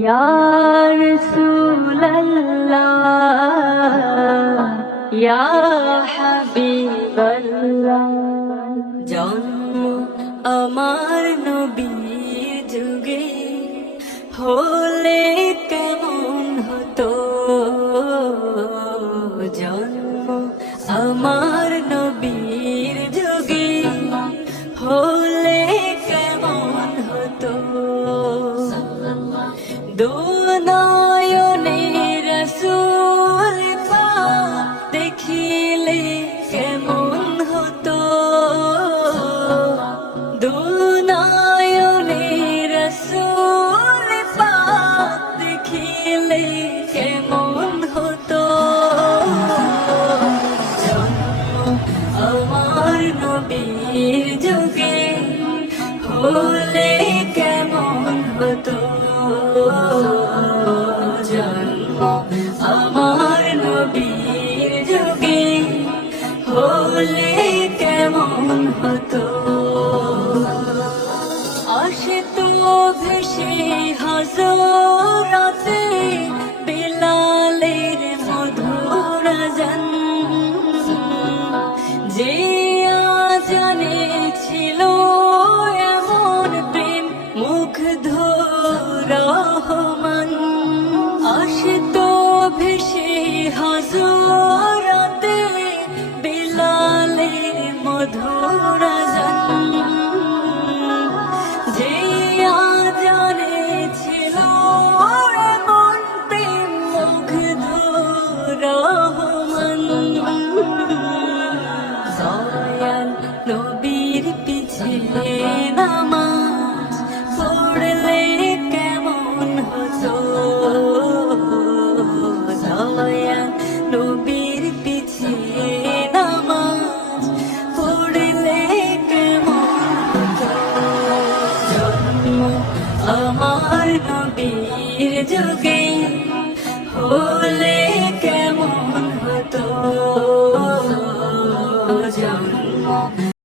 ইয়া রাসূলাল্লাহ ইয়া হাবিবাল্লাহ। জন্ম আমার নবীর যুগে হলে কেমন হতো, জন্ম আমার নবীর যুগে হলে কেমন হতো। দুনয়নে রাসূল পাক দেখিলে কেমন হতো, দুনয়নে রাসূল পাক দেখিলে কেমন হতো। জন্ম আমার নবীর যুগে হলে কেমন হতো, জন্ম আমার নবীর যুগে হলে কেমন হতো। আসতো ভেসে হযরতে বিলালের মধুর আযান, যে আযানে ছিল এমন প্রেম মুগ্ধ রহমান। আসতো ভেসে হযরতে বিলালের মধুর আযান, যে আযানে ছিল এমন প্রেম মুগ্ধ রহমান। দয়াল নবীর পিছে নামাজ পড়লে কেমন হতো, দয়াল নবীর পিছে নামাজ পড়লে কেমন হতো। জন্ম আমার নবীর যুগে